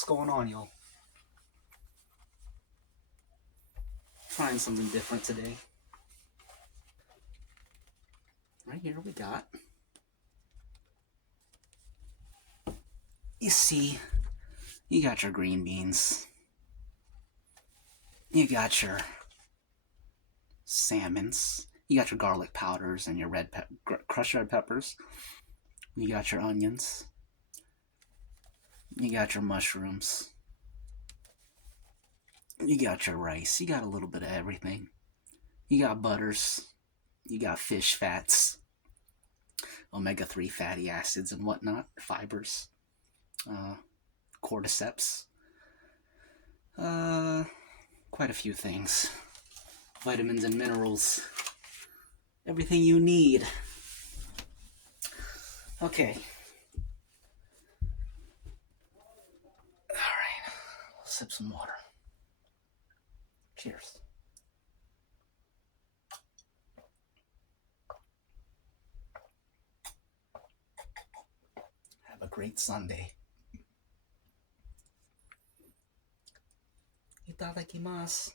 What's going on, y'all? Trying something different today. Right here we got, you see, you got your green beans. You got your salmons. You got your garlic powders and your crushed red peppers. You got your onions. You got your mushrooms. You got your rice. You got a little bit of everything. You got butters. You got fish fats, omega-3 fatty acids and whatnot, fibers, cordyceps, quite a few things. Vitamins and minerals. Everything you need. Okay. Alright. Sip some water. Cheers. Have a great Sunday. Itadakimasu.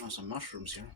Oh, some mushrooms here.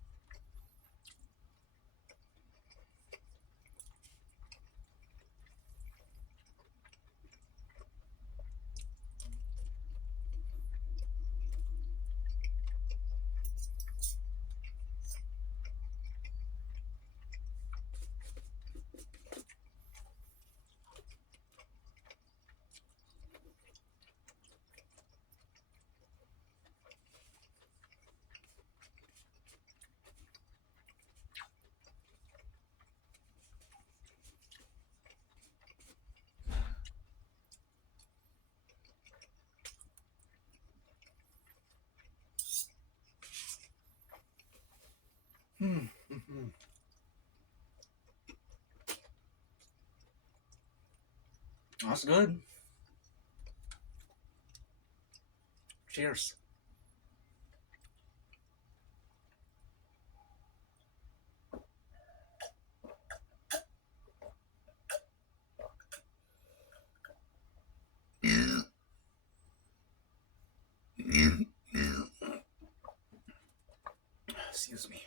That's good. Cheers. Excuse me.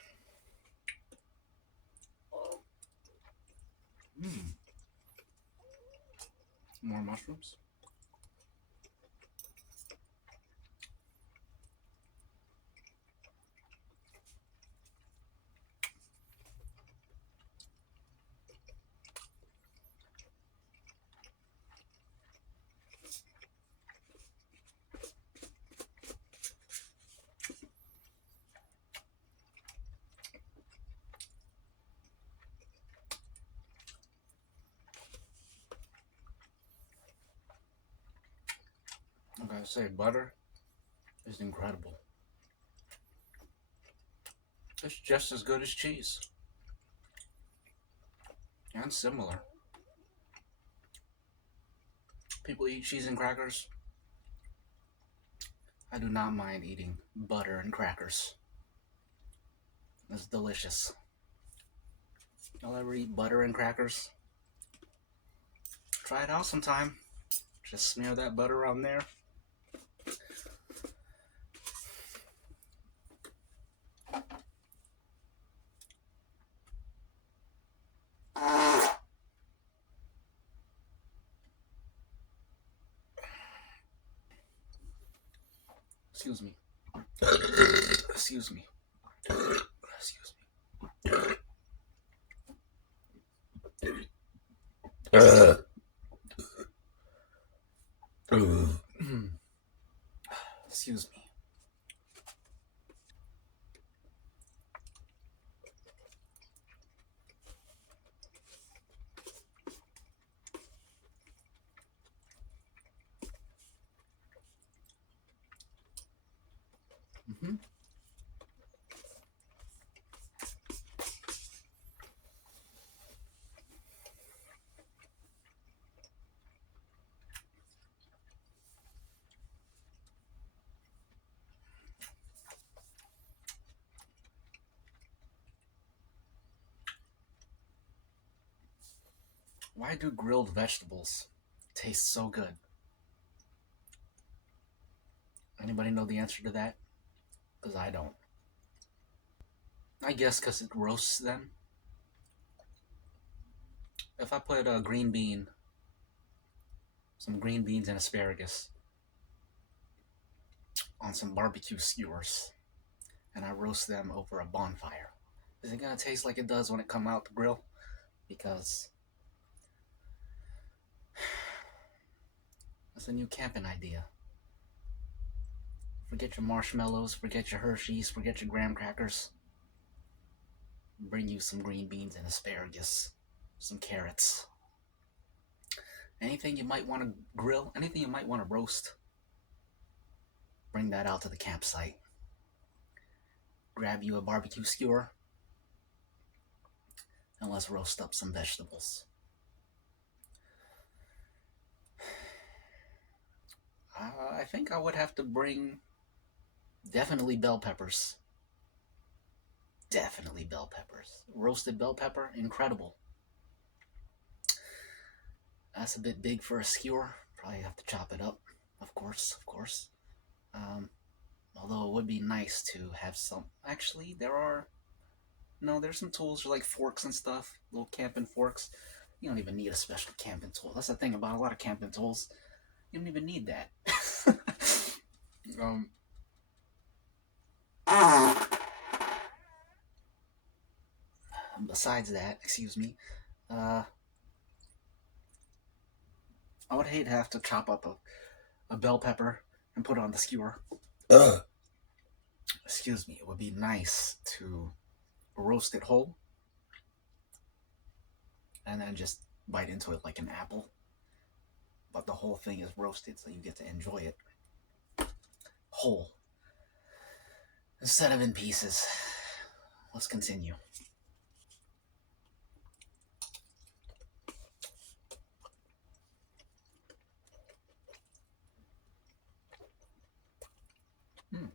More mushrooms. I gotta say, butter is incredible. It's just as good as cheese. And similar. People eat cheese and crackers. I do not mind eating butter and crackers. It's delicious. Y'all ever eat butter and crackers? Try it out sometime. Just smear that butter on there. Excuse me. Excuse me. Excuse me. Excuse me. Why do grilled vegetables taste so good? Anybody know the answer to that? Because I don't. I guess because it roasts them. If I put a green bean, some green beans and asparagus on some barbecue skewers, and I roast them over a bonfire, is it gonna taste like it does when it come out the grill? Because that's a new camping idea. Forget your marshmallows, forget your Hershey's, forget your graham crackers. Bring you some green beans and asparagus, some carrots. Anything you might want to grill, anything you might want to roast, bring that out to the campsite. Grab you a barbecue skewer, and let's roast up some vegetables. I think I would have to bring definitely bell peppers. Definitely bell peppers. Roasted bell pepper, incredible. That's a bit big for a skewer. Probably have to chop it up, of course, of course. Um, Although it would be nice to have some. Actually, there are. No, there's some tools like forks and stuff, little camping forks. You don't even need a special camping tool. That's the thing about a lot of camping tools. You don't even need that. um, Besides that, excuse me, I would hate to have to chop up a bell pepper and put it on the skewer. Excuse me. It would be nice to roast it whole and then just bite into it like an apple. But the whole thing is roasted, so you get to enjoy it whole instead of in pieces. Let's continue. Hmm.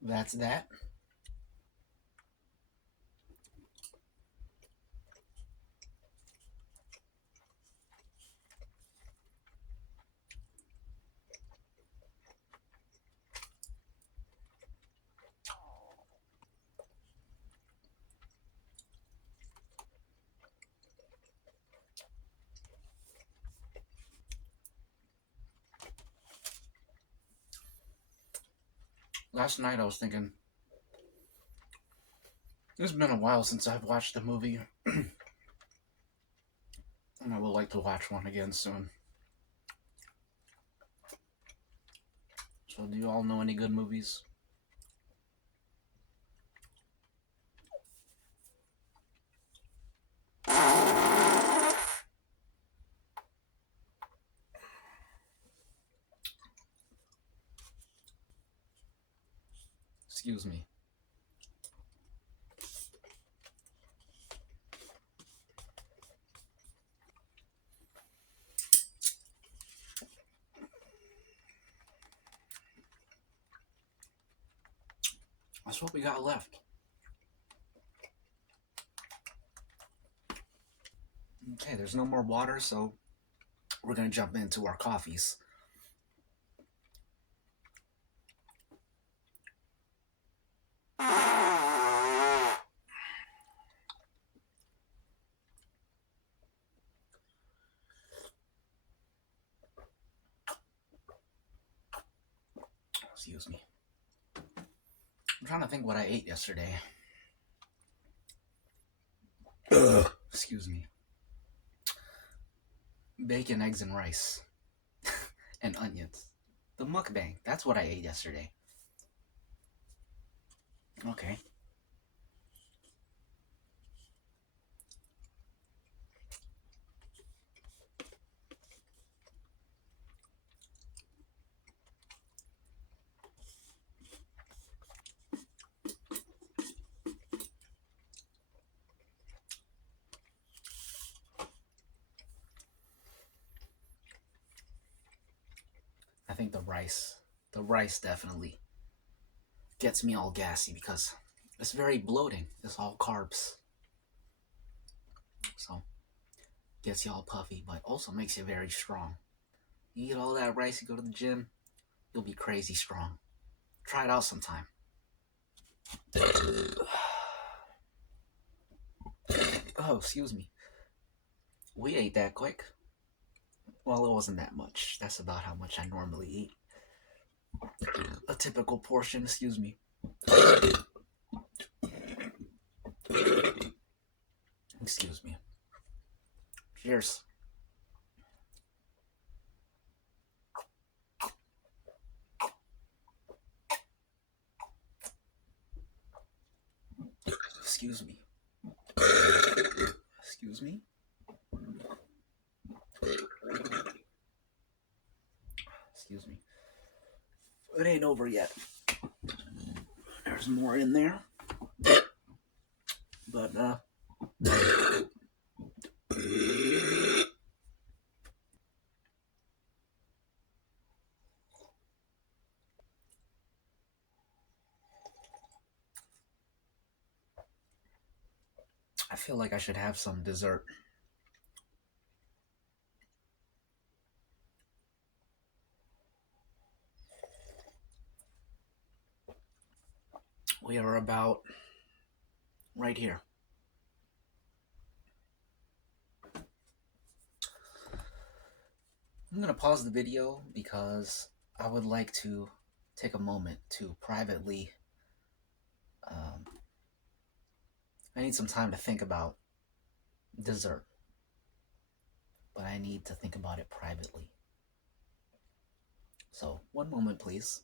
That's that. Last night I was thinking, it's been a while since I've watched a movie, and I would like to watch one again soon. So, do you all know any good movies? Excuse me. That's what we got left. Okay, there's no more water, so we're gonna jump into our coffees. Excuse me. I'm trying to think what I ate yesterday. Excuse me. Bacon, eggs, and rice. And onions. The mukbang. That's what I ate yesterday. Okay. think the rice definitely gets me all gassy because it's very bloating. It's all carbs. So gets you all puffy, but also makes you very strong. You eat all that rice, you go to the gym, you'll be crazy strong. Try it out sometime. Oh, excuse me. We ate that quick. Well, it wasn't that much. That's about how much I normally eat. A typical portion, excuse me. Excuse me. Cheers. Excuse me. Excuse me. Excuse me. It ain't over yet. There's more in there. But, I feel like I should have some dessert. We are about right here. I'm going to pause the video because I would like to take a moment to privately. I need some time to think about dessert, but I need to think about it privately. So, one moment, please.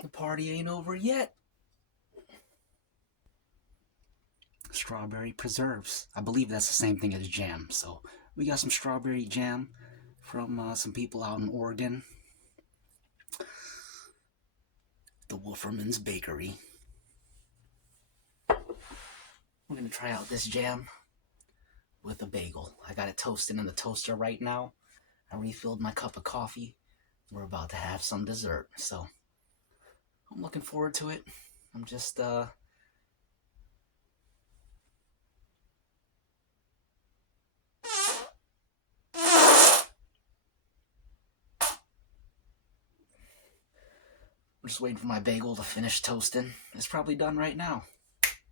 The party ain't over yet. Strawberry preserves. I believe that's the same thing as jam. So we got some strawberry jam from some people out in Oregon. The Wolferman's Bakery. We're going to try out this jam with a bagel. I got it toasting in the toaster right now. I refilled my cup of coffee. We're about to have some dessert. So I'm looking forward to it. I'm just I'm just waiting for my bagel to finish toasting. It's probably done right now.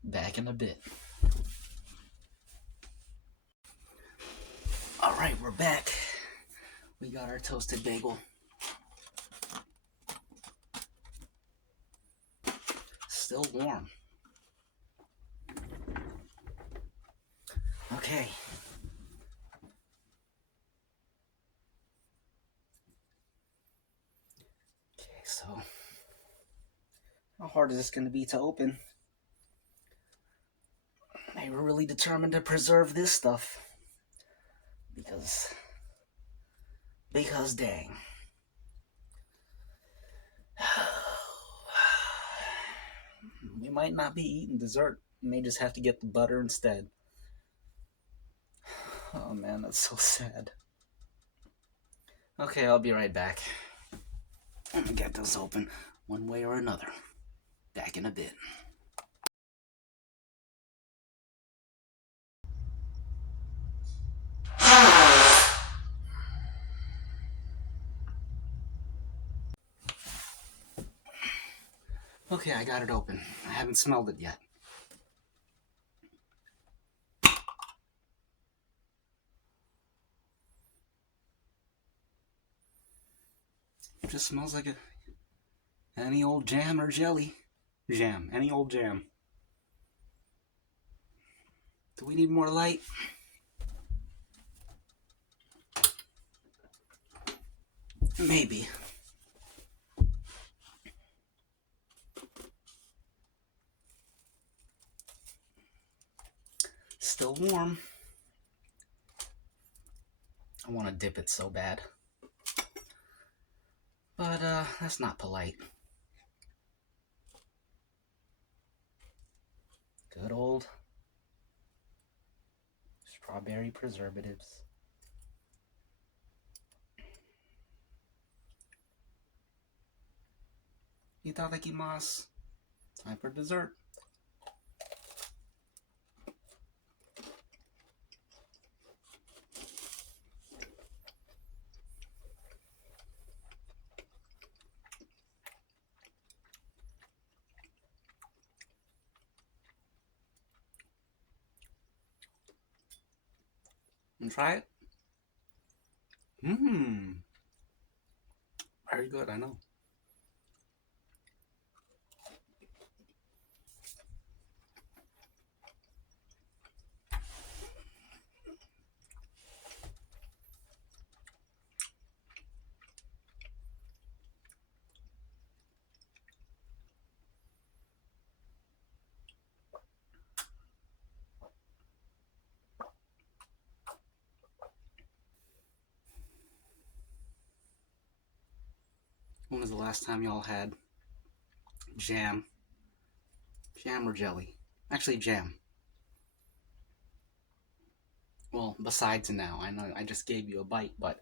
Back in a bit. Alright, we're back. We got our toasted bagel. Still warm. Okay. Okay, so how hard is this going to be to open? They were really determined to preserve this stuff. Because dang. We might not be eating dessert. We may just have to get the butter instead. Oh man, that's so sad. Okay, I'll be right back. I'm gonna get this open one way or another. Back in a bit. Okay, I got it open. I haven't smelled it yet. It just smells like any old jam or jelly. Jam, any old jam. Do we need more light? Maybe. Still warm. I want to dip it so bad. But that's not polite. Good old strawberry preservatives. Itadakimasu. Time for dessert. And try it. Mmm. Very good, I know. When was the last time y'all had jam? Jam or jelly? Actually, jam. Well, besides now, I know I just gave you a bite, but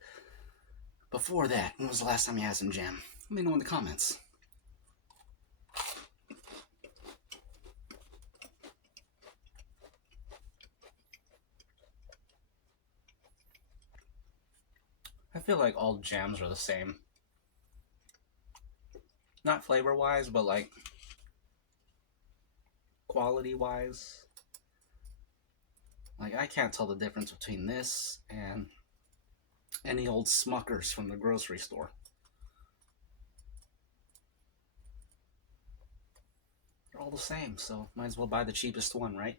before that, when was the last time you had some jam? Let me know in the comments. I feel like all jams are the same. Not flavor-wise, but like quality-wise. Like, I can't tell the difference between this and any old Smuckers from the grocery store. They're all the same, so might as well buy the cheapest one, right?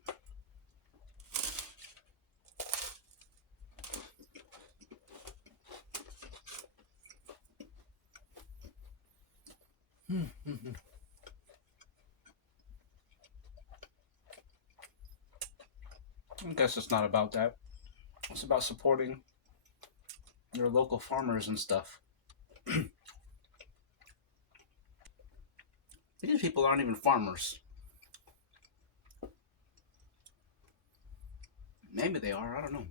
I guess it's not about that. It's about supporting your local farmers and stuff. These people aren't even farmers. Maybe they are, I don't know.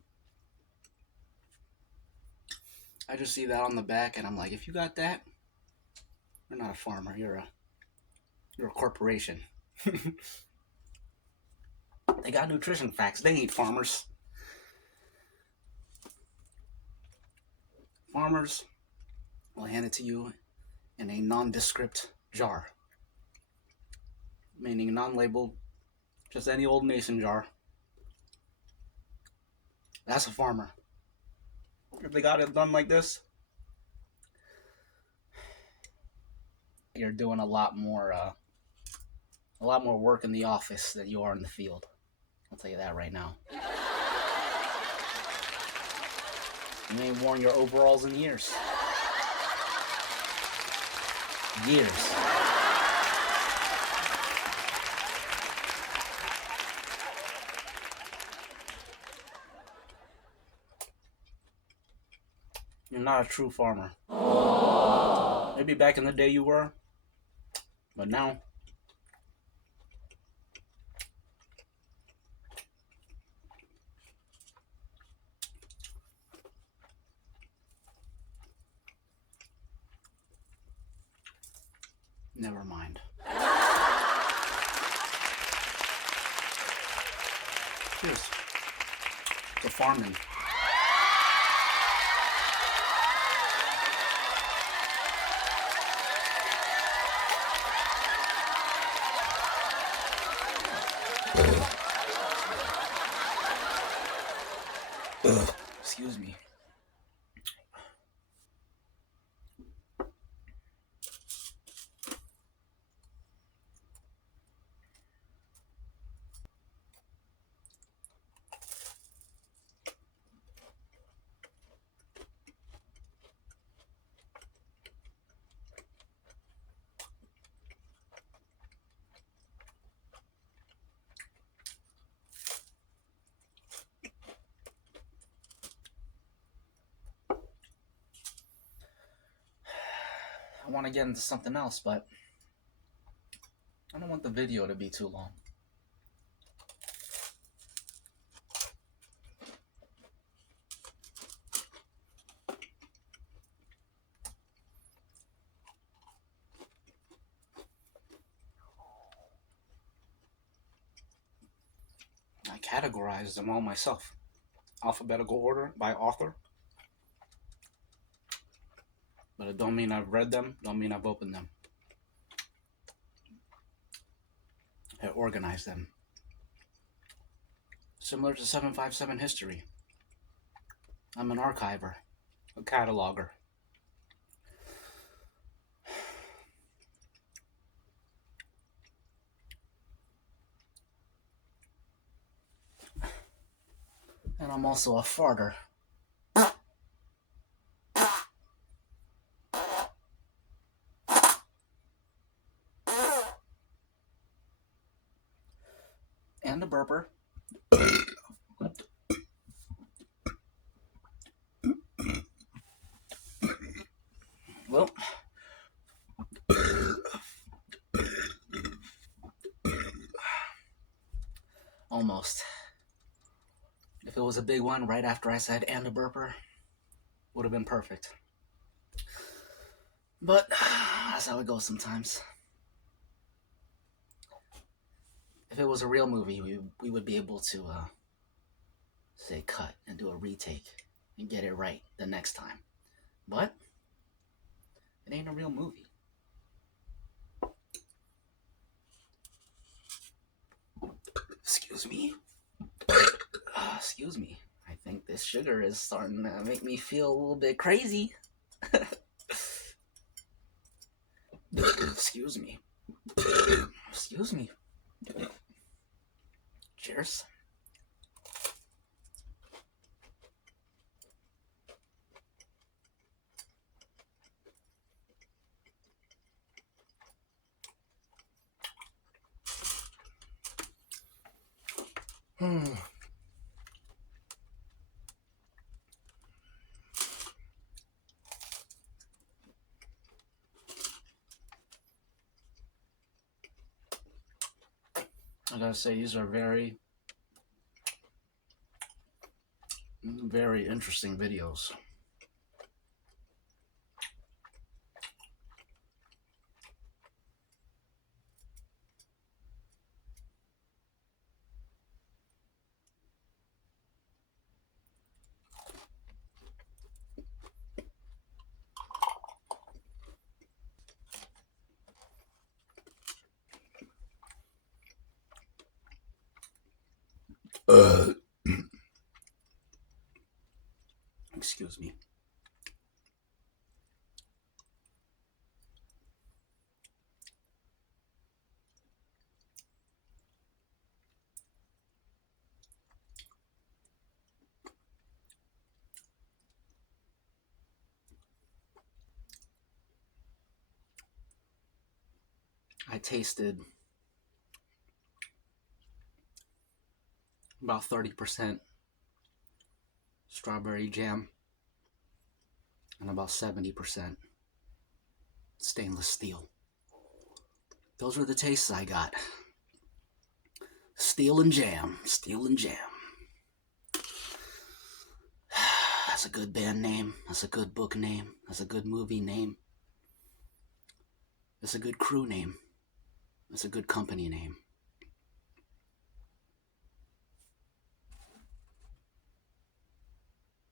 I just see that on the back and I'm like, if you got that, you're not a farmer, you're a corporation. They got nutrition facts, they ain't farmers. Farmers will hand it to you in a nondescript jar. Meaning non-labeled, just any old mason jar. That's a farmer. If they got it done like this, you're doing a lot more work in the office than you are in the field. I'll tell you that right now. You ain't worn your overalls in years. Years. You're not a true farmer. Maybe back in the day you were, but now, never mind. Cheers. The farming. Excuse me. I want to get into something else, but I don't want the video to be too long. I categorized them all myself. Alphabetical order by author. But it don't mean I've read them, don't mean I've opened them. I organized them. Similar to 757 history. I'm an archiver, a cataloger. And I'm also a farter. And a burper. Well, almost. If it was a big one right after I said and a burper, would have been perfect. But that's how it goes sometimes. If it was a real movie, we would be able to say cut and do a retake and get it right the next time. But it ain't a real movie. Excuse me. Excuse me. I think this sugar is starting to make me feel a little bit crazy. Excuse me. Excuse me. Cheers. I gotta say, these are very, very interesting videos. Excuse me. I tasted about 30% strawberry jam and about 70% stainless steel. Those were the tastes I got. Steel and jam. Steel and jam. That's a good band name. That's a good book name. That's a good movie name. That's a good crew name. That's a good company name.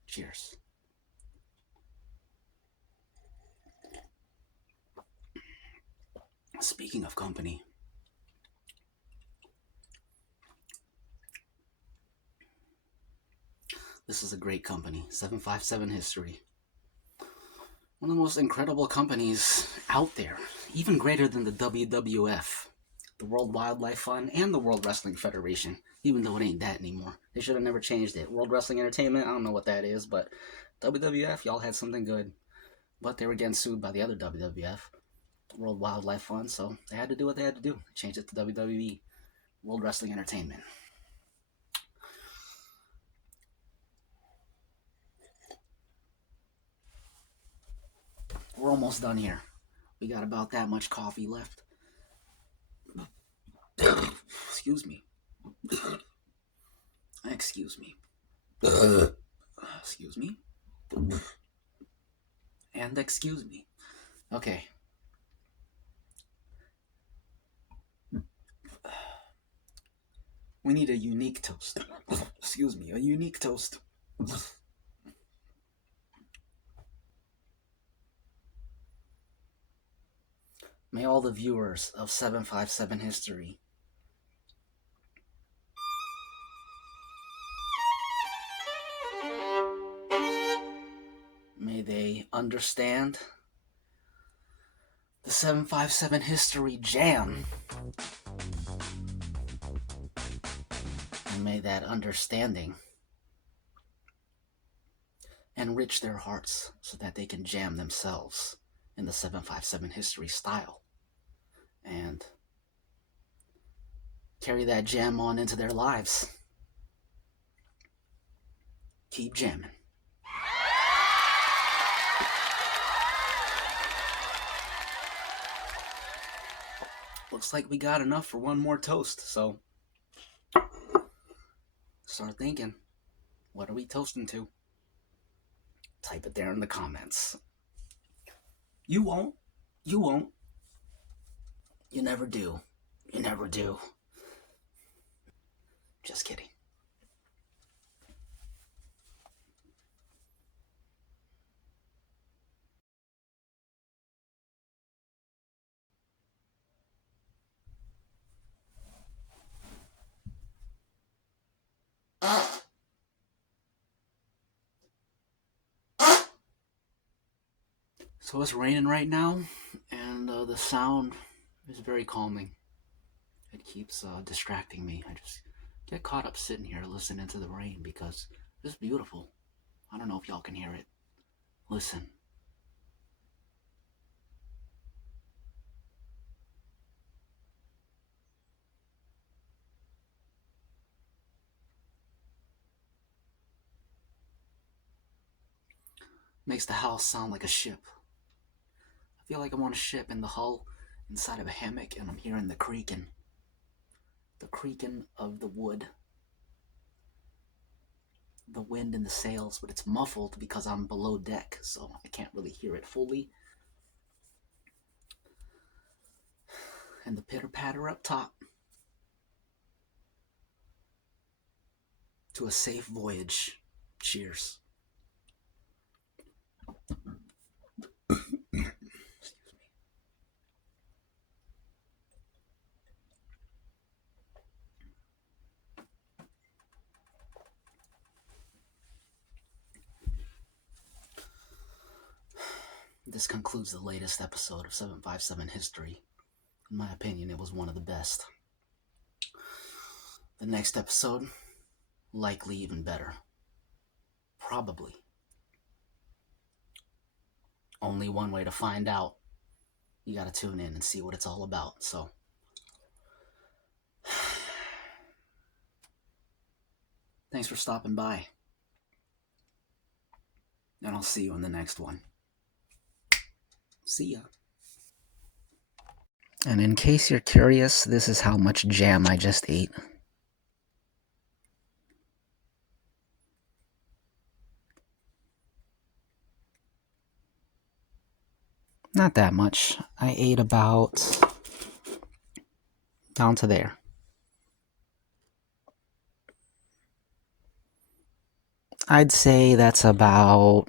Cheers. Speaking of company, this is a great company, 757 History. One of the most incredible companies out there, even greater than the WWF, the World Wildlife Fund, and the World Wrestling Federation, even though it ain't that anymore. They should have never changed it. World Wrestling Entertainment, I don't know what that is, but WWF, y'all had something good. But they were getting sued by the other WWF, World Wildlife Fund, so they had to do what they had to do. Change it to WWE, World Wrestling Entertainment. We're almost done here. We got about that much coffee left. Excuse me. Excuse me. Excuse me. And excuse me. Okay. We need a unique toast. Excuse me, a unique toast. May all the viewers of 757 History may they understand the 757 History Jam. And may that understanding enrich their hearts so that they can jam themselves in the 757 History style and carry that jam on into their lives. Keep jamming. Looks like we got enough for one more toast, so start thinking, what are we toasting to? Type it there in the comments. You won't. You won't. You never do. You never do. Just kidding. So it's raining right now, and the sound is very calming. It keeps distracting me. I just get caught up sitting here listening to the rain because it's beautiful. I don't know if y'all can hear it. Listen. Makes the house sound like a ship. I feel like I'm on a ship in the hull inside of a hammock, and I'm hearing the creaking. The creaking of the wood. The wind in the sails, but it's muffled because I'm below deck, so I can't really hear it fully. And the pitter-patter up top. To a safe voyage. Cheers. This concludes the latest episode of 757 History. In my opinion, it was one of the best. The next episode, likely even better. Probably. Only one way to find out. You gotta tune in and see what it's all about, so. Thanks for stopping by. And I'll see you in the next one. See ya. And in case you're curious, this is how much jam I just ate. Not that much. I ate about down to there. I'd say that's about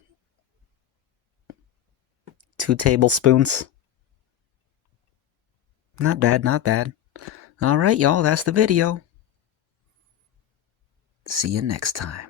2 tablespoons. Not bad, not bad. Alright, y'all, that's the video. See you next time.